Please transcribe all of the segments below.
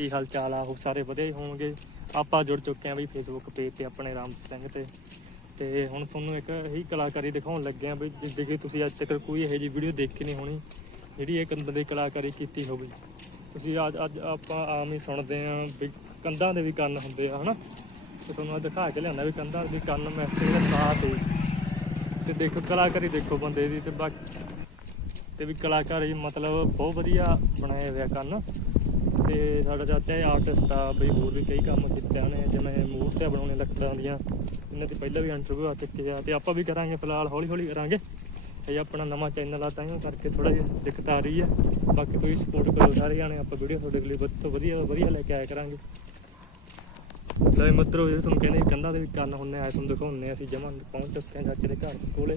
ਕੀ ਹਾਲ ਚਾਲ ਆ? ਉਹ ਸਾਰੇ ਵਧੀਆ ਹੀ ਹੋਣਗੇ। ਆਪਾਂ ਜੁੜ ਚੁੱਕੇ ਆ ਬਈ ਫੇਸਬੁੱਕ ਪੇਜ ਤੇ ਆਪਣੇ ਰਾਮ ਸਿੰਘ ਤੇ। ਤੇ ਹੁਣ ਤੁਹਾਨੂੰ ਇੱਕ ਇਹੀ ਕਲਾਕਾਰੀ ਦਿਖਾਉਣ ਲੱਗੇ ਆ ਬਈ, ਜਿੱਦੇ ਤੁਸੀਂ ਅੱਜ ਤੱਕ ਕੋਈ ਇਹੋ ਜਿਹੀ ਵੀਡੀਓ ਦੇਖੀ ਨਹੀਂ ਹੋਣੀ, ਜਿਹੜੀ ਇਹ ਕੰਧ ਦੀ ਕਲਾਕਾਰੀ ਕੀਤੀ ਹੋਵੇ। ਤੁਸੀਂ ਅੱਜ ਅੱਜ ਆਪਾਂ ਆਮ ਹੀ ਸੁਣਦੇ ਆ ਵੀ ਕੰਧਾਂ ਦੇ ਵੀ ਕੰਨ ਹੁੰਦੇ ਆ, ਹਨਾ? ਤੇ ਤੁਹਾਨੂੰ ਅੱਜ ਦਿਖਾ ਕੇ ਲਿਆਉਂਦਾ ਵੀ ਕੰਧਾਂ ਦੇ ਵੀ ਕੰਨ ਮੈਸੇਜ ਦੇ ਨਾਂ ਤੇ। ਤੇ ਦੇਖੋ, ਕਲਾਕਾਰੀ ਦੇਖੋ ਬੰਦੇ ਦੀ ਤੇ ਬਾਕੀ ਤੇ ਵੀ ਕਲਾਕਾਰੀ ਮਤਲਬ ਬਹੁਤ ਵਧੀਆ ਬਣਾਏ ਹੋਏ ਆ ਕੰਨ। ਤੇ ਸਾਡਾ ਚਾਚਾ ਇਹ ਆਰਟਿਸਟ ਆ, ਬਈ ਹੋਰ ਵੀ ਕਈ ਕੰਮ ਕੀਤੇ ਨੇ, ਜਿਵੇਂ ਮੂਰਤੀਆਂ ਬਣਾਉਣੇ ਲੱਕੜਾਂ ਦੀਆਂ, ਇਹਨਾਂ 'ਤੇ ਪਹਿਲਾਂ ਵੀ ਇੰਟਰਵਿਊ ਆ ਚੁੱਕੇ ਆ, ਤੇ ਆਪਾਂ ਵੀ ਕਰਾਂਗੇ ਫਿਲਹਾਲ ਹੌਲੀ ਹੌਲੀ ਕਰਾਂਗੇ। ਇਹ ਆਪਣਾ ਨਵਾਂ ਚੈਨਲ ਆ, ਤਾਂ ਕਰਕੇ ਥੋੜਾ ਜਿਹਾ ਦਿੱਕਤ ਆ ਰਹੀ ਹੈ ਬਾਕੀ ਤੁਸੀਂ ਸਪੋਰਟ ਕਰੋ ਸਾਰੇ ਜਾਣੇ, ਆਪਾਂ ਵੀਡੀਓ ਤੁਹਾਡੇ ਲਈ ਵੱਧ ਤੋਂ ਵਧੀਆ ਵਧੀਆ ਲੈ ਕੇ ਆਇਆ ਕਰਾਂਗੇ। ਲੈ ਮਤਰੋ ਜੇ ਤੁਹਾਨੂੰ ਕਹਿੰਦੇ ਕੰਧਾਂ ਦੇ ਵੀ ਕੰਨ ਹੁੰਨੇ ਆ ਤੁਹਾਨੂੰ ਦਿਖਾਉਂਦੇ ਆ, ਅਸੀਂ ਜਮਾਂ ਪਹੁੰਚ ਚੁੱਕੇ ਹਾਂ ਚਾਚੇ ਦੇ ਘਰ ਕੋਲੇ।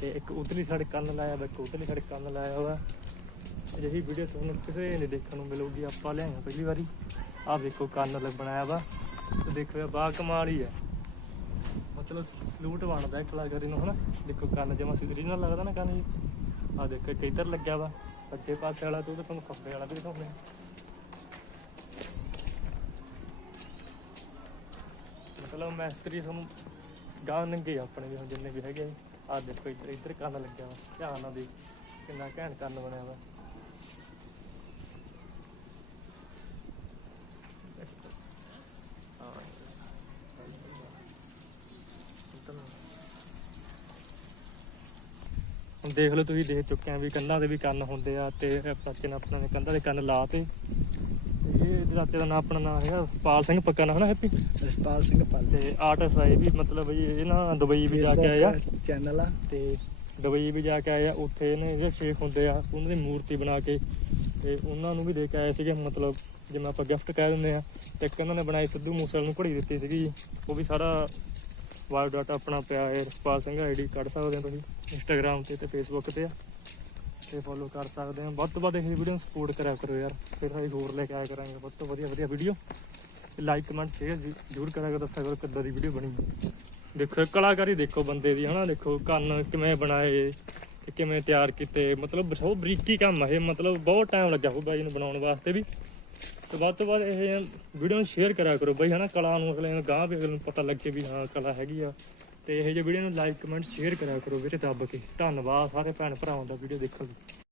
ਤੇ ਇੱਕ ਉਧਰਲੀ ਸਾਡੇ ਕੰਨ ਲਾਇਆ ਵਾ ਇੱਕ ਉਧਰਲੀ ਸਾਡੇ ਕੰਨ ਲਾਇਆ ਹੋਇਆ ਅਜਿਹੀ ਵੀਡੀਓ ਤੁਹਾਨੂੰ ਕਿਸੇ ਨਹੀਂ ਦੇਖਣ ਨੂੰ ਮਿਲੂਗੀ। ਆਪਾਂ ਲਿਆਏ ਪਹਿਲੀ ਵਾਰੀ। ਆਹ ਦੇਖੋ, ਕੰਨ ਲ ਬਣਾਇਆ ਵਾ। ਤੇ ਦੇਖੋ, ਇਹ ਬਾ ਕਮਾਲ ਹੀ ਹੈ। ਮਤਲਬ ਸਲੂਟ ਬਣਦਾ ਹੈ ਕਲਾਕਾਰੀ ਨੂੰ, ਹਨਾ? ਦੇਖੋ, ਕੰਨ ਜਮਾ ਓਰੀਜਨਲ ਲੱਗਦਾ ਨਾ ਕੰਨ ਜੀ? ਆਹ ਦੇਖੋ, ਇੱਕ ਇੱਧਰ ਲੱਗਿਆ ਵਾ। ਸੱਜੇ ਪਾਸੇ ਵਾਲਾ ਤੂੰ ਤੇ ਤੁਹਾਨੂੰ ਖੱਬੇ ਵਾਲਾ ਵੀ ਦਿਖਾਉਂਦੇ ਮਤਲਬ ਮੈਸਤਰੀ ਤੁਹਾਨੂੰ ਗਾਹ ਨੰਗੇ ਆਪਣੇ ਵੀ ਹੁਣ ਜਿੰਨੇ ਵੀ ਹੈਗੇ ਆ। ਦੇਖੋ, ਇੱਧਰ ਇੱਧਰ ਕੰਨ ਲੱਗਿਆ ਵਾ। ਧਿਆਨ ਨਾਲ ਦੇਖ। ਕਿੰਨਾ ਘੈਂਟ ਕੰਨ ਬਣਿਆ ਵਾ ਹਾਂ। ਹੁਣ ਦੇਖ ਲਓ ਤੁਸੀਂ ਦੇਖ ਚੁੱਕੇ ਆ ਵੀ ਕੰਨਾਂ ਦੇ ਵੀ ਕੰਨ ਹੁੰਦੇ ਆ ਤੇ ਚਾਚੇ ਨੇ ਆਪਣਾ ਨੇ ਕੰਨਾਂ ਦੇ ਕੰਨ ਲਾ ਤੇ ਤੇ ਇਹ ਚਾਚੇ ਦਾ ਨਾਂ ਆਪਣਾ ਨਾਂ ਹੈਗਾ ਸੁਪਾਲ ਸਿੰਘ ਪੱਕਾ ਨਾਂ ਹਨਾ ਹੈਪੀ? ਰਸਪਾਲ ਸਿੰਘ ਪੱਲ ਤੇ ਆਰਟਿਸਟ ਆ ਇਹ ਵੀ ਮਤਲਬ ਬਈ ਇਹ ਨਾ ਦੁਬਈ ਵੀ ਜਾ ਕੇ ਆਏ ਆ। ਚੈਨਲ ਆ। ਤੇ ਦੁਬਈ ਵੀ ਜਾ ਕੇ ਆਏ ਆ ਉੱਥੇ ਇਹਨੇ ਜਿਹੜੇ ਸ਼ੇਖ ਹੁੰਦੇ ਆ ਉਹਨਾਂ ਦੀ ਮੂਰਤੀ ਬਣਾ ਕੇ ਤੇ ਉਹਨਾਂ ਨੂੰ ਵੀ ਦੇ ਕੇ ਆਏ ਸੀਗੇ ਮਤਲਬ ਜਿਵੇਂ ਆਪਾਂ ਗਿਫਟ ਕਹਿ ਦਿੰਦੇ ਆ। ਤੇ ਇੱਕ ਉਹਨਾਂ ਨੇ ਬਣਾਈ ਸਿੱਧੂ ਮੂਸੇਵਾਲ ਨੂੰ ਘੜੀ ਦਿੱਤੀ ਸੀਗੀ ਉਹ ਵੀ ਸਾਰਾ ਬਾਇਓ ਡਾਟਾ ਆਪਣਾ ਪਿਆ ਹੈ, ਰਸਪਾਲ ਸਿੰਘ ਆਈਡੀ ਕੱਢ ਸਕਦੇ ਹੋ ਤੁਸੀਂ ਇੰਸਟਾਗ੍ਰam ਤੇ ਤੇ ਫੇਸਬੁੱਕ ਤੇ ਆ। ਤੇ ਫੋਲੋ ਕਰ ਸਕਦੇ ਹੋ। ਵੱਧ ਤੋਂ ਵੱਧ ਇਹ ਵੀਡੀਓ ਨੂੰ ਸਪੋਰਟ ਕਰਿਆ ਕਰੋ ਯਾਰ। ਫਿਰ ਅਸੀਂ ਹੋਰ ਲੈ ਕੇ ਆਇਆ ਕਰਾਂਗੇ। ਵੱਧ ਤੋਂ ਵਧੀਆ ਵਧੀਆ ਵੀਡੀਓ ਲਾਈਕ ਕਮੈਂਟ ਸ਼ੇਅਰ ਜ਼ਰੂਰ ਕਰਿਆ ਕਰੋ। ਦੱਸਿਆ ਕਰੋ ਕਿੱਦਾਂ ਦੀ ਵੀਡੀਓ ਬਣੀ। ਦੇਖੋ ਕਲਾਕਾਰੀ ਦੇਖੋ ਬੰਦੇ ਦੀ, ਹਨਾ? ਦੇਖੋ, ਕੰਨ ਕਿਵੇਂ ਬਣਾਏ, ਤੇ ਕਿਵੇਂ ਤਿਆਰ ਕੀਤੇ। ਮਤਲਬ ਬਹੁਤ ਬਰੀਕੀ ਕੰਮ ਆ ਇਹ। ਮਤਲਬ ਬਹੁਤ ਟਾਈਮ ਲੱਗਾ ਹੋਊਗਾ ਬਾਈ ਨੂੰ ਬਣਾਉਣ ਵਾਸਤੇ ਵੀ। ਤੇ ਵੱਧ ਤੋਂ ਵੱਧ ਇਹ ਵੀਡੀਓ ਨੂੰ ਸ਼ੇਅਰ ਕਰਿਆ ਕਰੋ ਬਈ, ਹਨਾ, ਕਲਾ ਨੂੰ ਅਗਲੇ ਨੂੰ ਗਾਂ ਵੀ ਅਗਲੇ ਨੂੰ ਪਤਾ ਲੱਗੇ ਵੀ ਹਾਂ, ਕਲਾ ਹੈਗੀ ਆ। ਤੇ ਇਹ ਜਿਹੇ ਵੀਡੀਓ ਨੂੰ ਲਾਈਕ ਕਮੈਂਟ ਸ਼ੇਅਰ ਕਰਿਆ ਕਰੋ ਵੀਰੇ ਦੱਬ ਕੇ। ਧੰਨਵਾਦ ਸਾਰੇ ਭੈਣ ਭਰਾਵਾਂ ਦਾ ਵੀਡੀਓ ਦੇਖਣ ਲਈ।